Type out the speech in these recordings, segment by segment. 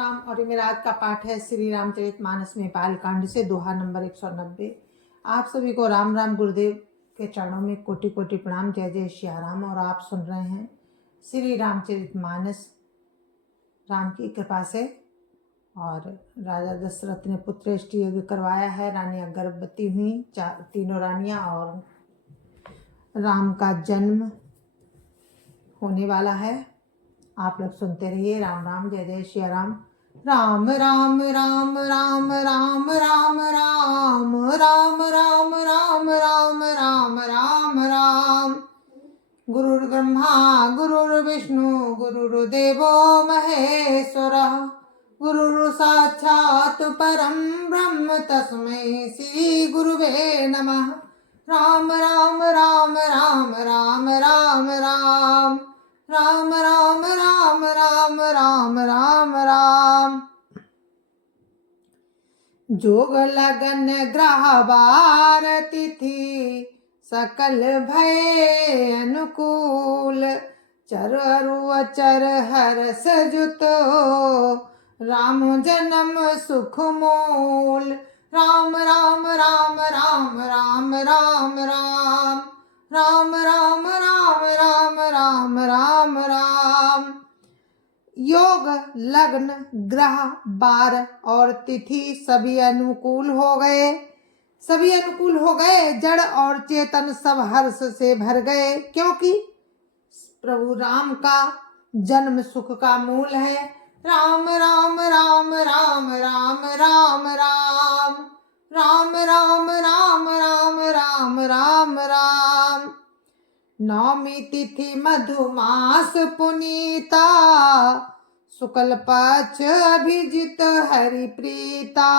राम। और ये मेरा आज का पाठ है श्री रामचरितमानस में बालकांड से दोहा नंबर 190। आप सभी को राम राम। गुरुदेव के चरणों में कोटि कोटि प्रणाम। जय जय श्री राम। और आप सुन रहे हैं श्री रामचरितमानस राम की कृपा से। और राजा दशरथ ने पुत्रेष्टि यज्ञ करवाया है। रानियां गर्भवती हुई, तीनों रानियां, और राम का जन्म होने वाला है। आप लोग सुनते रहिए। राम राम। जय जय श्री राम। राम राम राम राम राम राम राम राम राम राम राम राम राम राम। गुरुर्ब्रह्मा गुरुर्विष्णु गुरुर्देवो महेश्वरः। गुरुर् साक्षात् परं ब्रह्म तस्मै श्री गुरुवे नमः। राम राम राम राम राम राम राम राम राम राम राम राम राम राम। जोग लगन ग्रह बार तिथि सकल भय अनुकूल। चर अरु अचर हर्ष जुतो राम जन्म सुख मूल। राम राम राम राम राम राम राम राम राम राम राम राम राम राम। योग लग्न ग्रह बार और तिथि सभी अनुकूल हो गए। सभी अनुकूल हो गए। जड़ और चेतन सब हर्ष से भर गए, क्योंकि प्रभु राम का जन्म सुख का मूल है। राम राम राम राम राम राम राम राम राम राम राम राम राम राम। नौमी तिथि मधुमास पुनीता शुक्ल पक्ष अभिजित हरि प्रीता।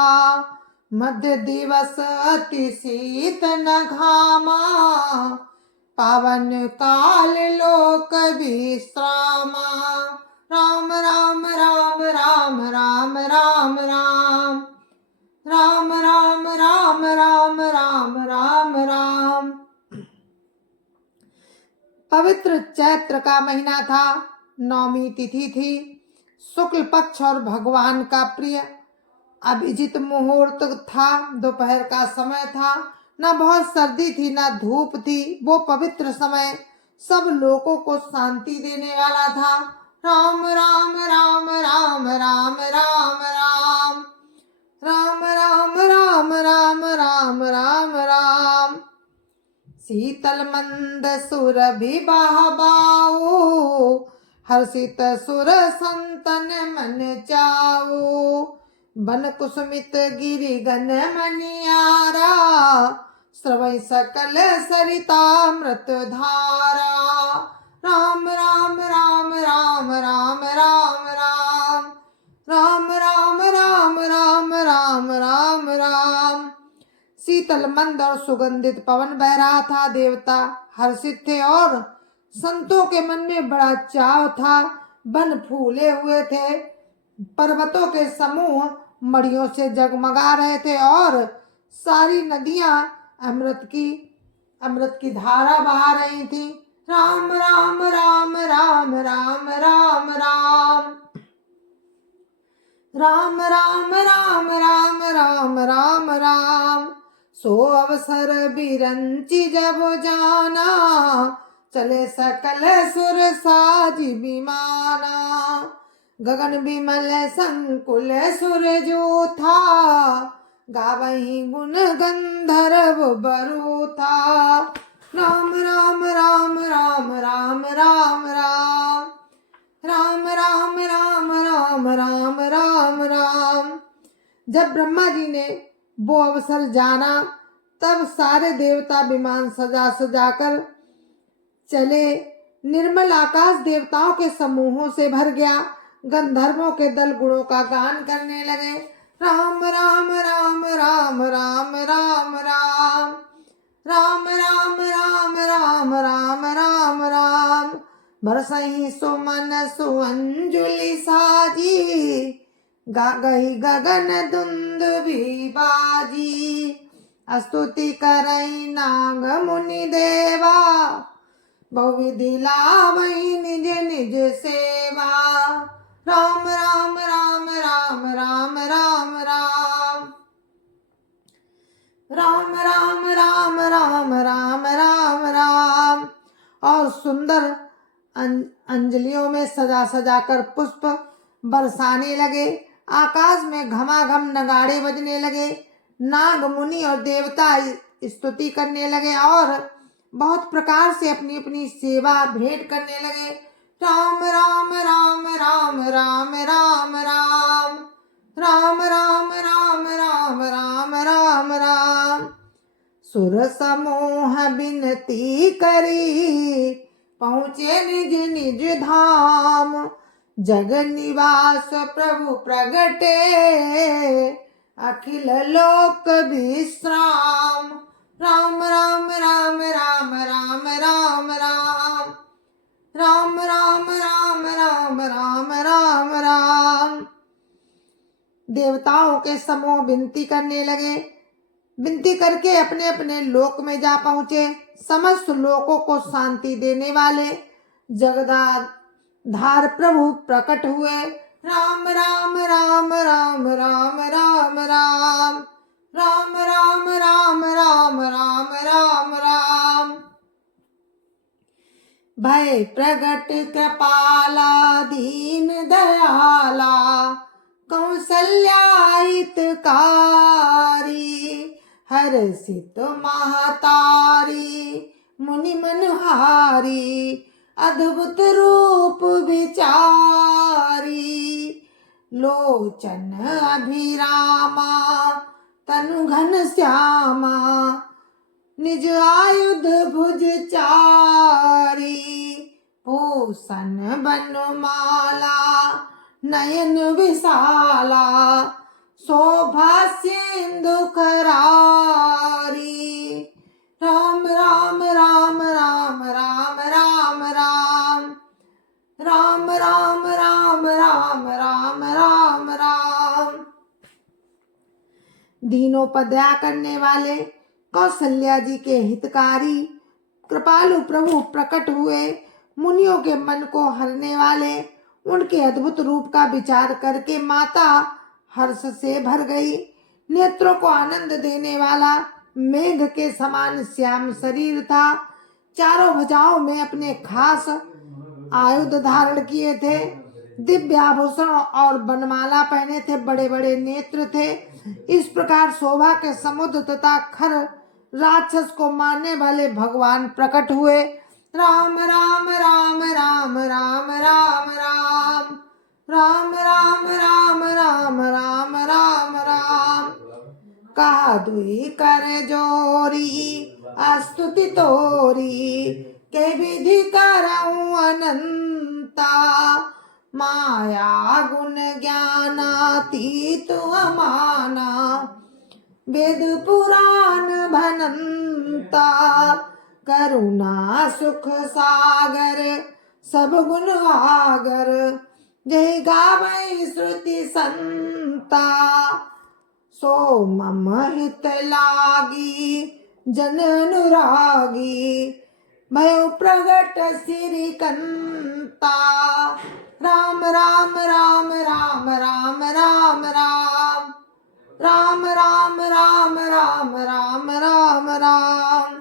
मध्य दिवस अति शीत न घामा पावन काल लोक विश्रामा। राम राम राम राम राम राम राम राम राम राम राम राम राम राम। पवित्र चैत्र का महीना था। नौमी तिथि थी। शुक्ल पक्ष और भगवान का प्रिय अभिजित मुहूर्त था। दोपहर का समय था। न बहुत सर्दी थी न धूप थी। वो पवित्र समय सब लोगों को शांति देने वाला था। राम राम राम राम राम राम राम राम राम राम राम राम राम राम। शीतल मंद सुर विबाहु हर्षित सुर संतन मन चाऊ। बन कुसुमित गिरि गन मनियारा श्रवै सकल सरितामृत धारा। राम राम राम राम राम राम राम राम राम राम राम राम राम राम। शीतल मंद और सुगंधित पवन बह रहा था। देवता हर्षित थे और संतों के मन में बड़ा चाव था। वन फूले हुए थे। पर्वतों के समूह मड़ियों से जगमगा रहे थे और सारी नदियां अमृत की धारा बहा रही थी। राम राम राम राम राम राम राम राम राम राम राम राम राम राम। सो अवसर बिरंची जब जाना चले सकल सुर साजी विमाना। गगन विमल संकुल सुर जो था गावही गुण गंधर्व बरु था। राम राम राम राम राम राम राम राम राम राम राम राम राम राम। जब ब्रह्मा जी ने वो अवसर जाना तब सारे देवता विमान सजा सजाकर चले। निर्मल आकाश देवताओं के समूहों से भर गया। गंधर्वों के दल गुणों का गान करने लगे। राम राम राम राम राम राम राम राम राम राम राम राम राम राम। बरसहि सुमन सुअंजुलि साजी गागहि गगन दुंदुभि बाजी। स्तुति करई नाग मुनि देवा बहुविधि लावहि निज निज सेवा। राम राम राम राम सुंदर अंजलियों में सजा सजा कर पुष्प बरसाने लगे। आकाश में घमाघम नगाड़े बजने लगे। नाग मुनि और देवता स्तुति करने लगे और बहुत प्रकार से अपनी अपनी सेवा भेंट करने लगे। राम राम राम राम राम राम राम राम राम राम राम राम राम राम। सुर समूह बिनती करी पहुँचे निज निज धाम। जग निवास प्रभु प्रगटे अखिल लोक विश्राम। राम राम राम राम राम राम राम राम राम राम राम राम राम राम। देवताओं के समूह विनती करने लगे। विनती करके अपने अपने लोक में जा पहुंचे। समस्त लोकों को शांति देने वाले जगदाधार प्रभु प्रकट हुए। राम राम राम राम राम राम राम राम राम राम राम राम राम राम। भय प्रगट कृपाला दीन दयाला कौसल्या हितकारी। हर्षित महतारी मुनि मनहारी अद्भुत रूप विचारी। लोचन अभिरामा तनु घन श्यामा निज आयुध भुज चारी। भूषण बनमाला नयन विशाला शोभा सिंधु करारी। राम राम राम राम राम राम राम राम राम राम राम राम राम राम। दीनों पर दया करने वाले कौशल्या जी के हितकारी कृपालु प्रभु प्रकट हुए। मुनियों के मन को हरने वाले उनके अद्भुत रूप का विचार करके माता हर्ष से भर गई। नेत्रों को आनंद देने वाला मेघ के समान श्याम शरीर था। चारों भुजाओं में अपने खास आयुध धारण किए थे। दिव्य आभूषण और बनमाला पहने थे। बड़े बड़े नेत्र थे। इस प्रकार शोभा के समुद्र तथा खर राक्षस को मारने वाले भगवान प्रकट हुए। राम राम राम राम राम राम राम राम राम राम राम राम राम राम। कहा दुई कर जोरी स्तुति तोरी के विधि करऊं अनंता। माया गुण ज्ञानातीत अमाना वेद पुराण भनंता। करुणा सुख सागर सब गुण आगर जय गावै श्रुति संता। सो मम हित लागी जन अनुरागी भयो प्रगट सिरि कंता। राम राम राम राम राम राम राम राम राम राम राम राम राम राम।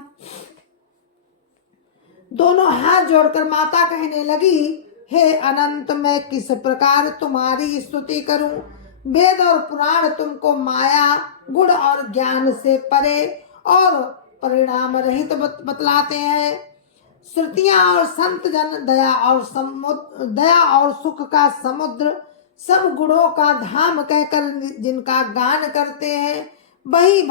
दोनों हाथ जोड़कर माता कहने लगी, हे अनंत, मैं किस प्रकार तुम्हारी स्तुति करूं। वेद और पुराण तुमको माया गुण और ज्ञान से परे और परिणाम रहित बतलाते हैं। श्रुतियां और संत जन दया और सुख का समुद्र, सब गुणों का धाम कहकर जिनका गान करते हैं, वही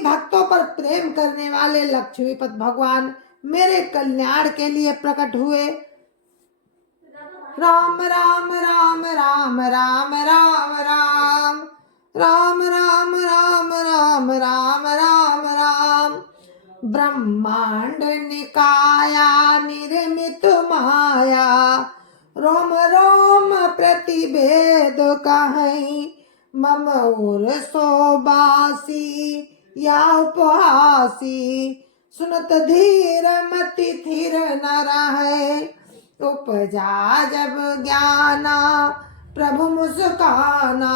भक्तों पर प्रेम करने वाले लक्ष्मीपति भगवान मेरे कल्याण के लिए प्रकट हुए। राम राम राम राम राम राम राम राम राम राम राम राम राम राम। ब्रह्मांड निकाया निर्मित माया, रोम रोम प्रतिभेद कहीं। मम और सोबासी या उपहासी, सुनत धीर मति थिर न रहे। उपजा जब ज्ञाना प्रभु मुस्काना,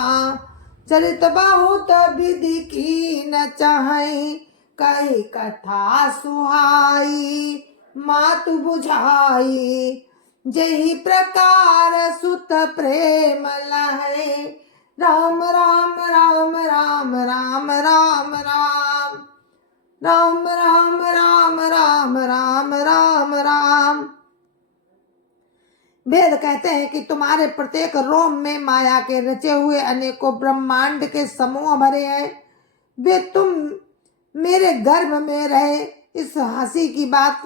चरित बहुत विधि की न चाहे। कही कथा सुहाई मातु बुझाई, जही प्रकार सुत प्रेम लहै, राम राम राम राम राम राम राम राम राम राम राम राम राम राम। वेद कहते हैं कि तुम्हारे प्रत्येक रोम में माया के रचे हुए अनेकों ब्रह्मांड के समूह भरे हैं। वे तुम मेरे गर्भ में रहे। इस हंसी की बात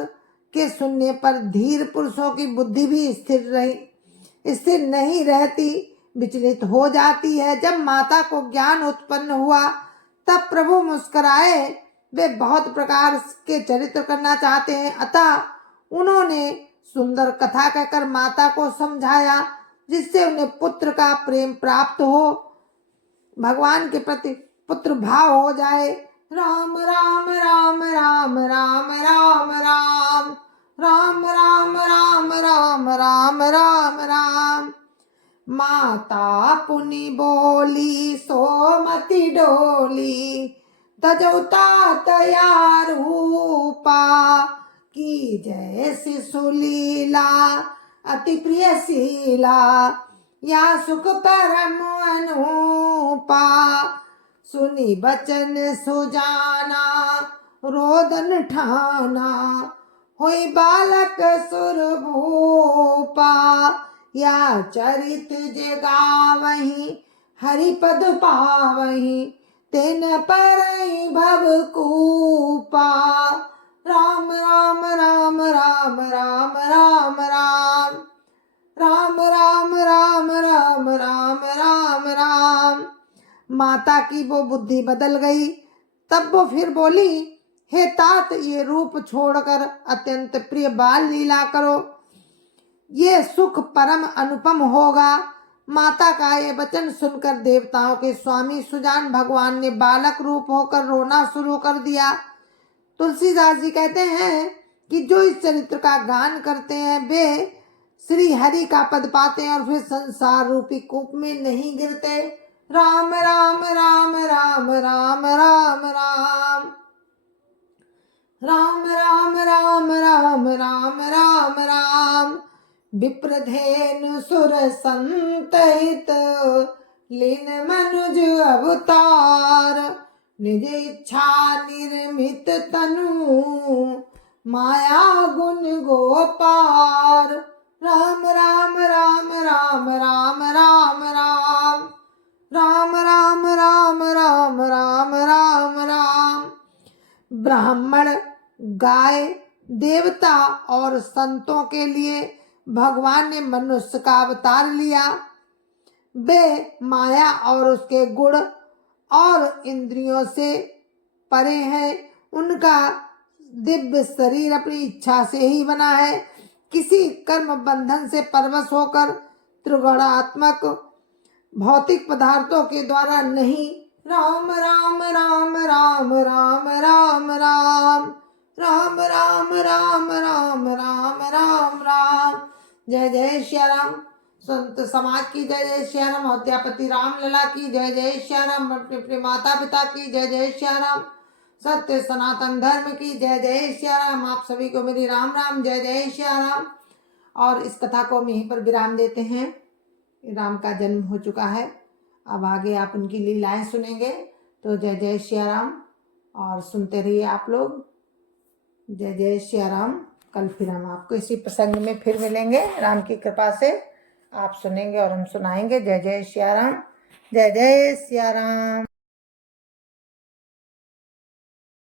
के सुनने पर धीर पुरुषों की बुद्धि भी स्थिर नहीं रहती, विचलित हो जाती है। जब माता को ज्ञान उत्पन्न हुआ तब प्रभु मुस्कुराए। वे बहुत प्रकार के चरित्र करना चाहते हैं, अतः उन्होंने सुंदर कथा कहकर माता को समझाया, जिससे उन्हें पुत्र का प्रेम प्राप्त हो, भगवान के प्रति पुत्र भाव हो जाए। राम राम राम राम राम राम राम राम राम राम राम राम राम राम। माता पुनि बोली सोमति डोली, तजौता तैयार रूपा, की जय शिशु लीला अति प्रिय शीला, या सुख परम अनूपा। सुनी बचन सुजाना रोदन ठाना, हुई बालक सुर भूपा, या चरित जगावहीं हरि पद पावहीं, तेन परई भव कूपा। राम राम राम राम राम राम राम राम राम राम राम राम राम राम। माता की वो बुद्धि बदल गई। तब वो फिर बोली, हे तात, ये रूप छोड़कर अत्यंत प्रिय बाल लीला करो, ये सुख परम अनुपम होगा। माता का ये वचन सुनकर देवताओं के स्वामी सुजान भगवान ने बालक रूप होकर रोना शुरू कर दिया। तुलसीदास जी कहते हैं कि जो इस चरित्र का गान करते हैं वे श्री हरि का पद पाते हैं और फिर संसार रूपी कूप में नहीं गिरते। राम राम राम राम राम राम राम राम राम राम राम राम राम राम। विप्रधेनु सुर संतहित, लीन मनुज अवतार, निज इच्छा निर्मित तनु, माया गुण गोपार। राम राम राम राम राम राम राम राम राम राम राम राम राम राम। ब्राह्मण, गाय, देवता और संतों के लिए भगवान ने मनुष्य का अवतार लिया। वे माया और उसके गुण और इंद्रियों से परे हैं। उनका दिव्य शरीर अपनी इच्छा से ही बना है, किसी कर्म बंधन से परवश होकर त्रिगुणात्मक भौतिक पदार्थों के द्वारा नहीं। राम राम राम राम राम राम राम राम राम राम राम राम राम राम। जय जय श्री राम। संत समाज की जय जय श्री राम। अध्यापति राम लला की जय जय श्री राम। अपने माता पिता की जय जय श्री राम। सत्य सनातन धर्म की जय जय श्री राम। आप सभी को मेरी राम राम जय जय श्री राम। और इस कथा को हम यहीं पर विराम देते हैं। राम का जन्म हो चुका है, अब आगे आप उनकी लीलाएं सुनेंगे। तो जय जय श्री राम और सुनते रहिए आप लोग। जय जय श्री राम। कल फिर हम आपको इसी प्रसंग में फिर मिलेंगे। राम की कृपा से आप सुनेंगे और हम सुनाएंगे। जय जय श्री राम। जय जय श्री राम।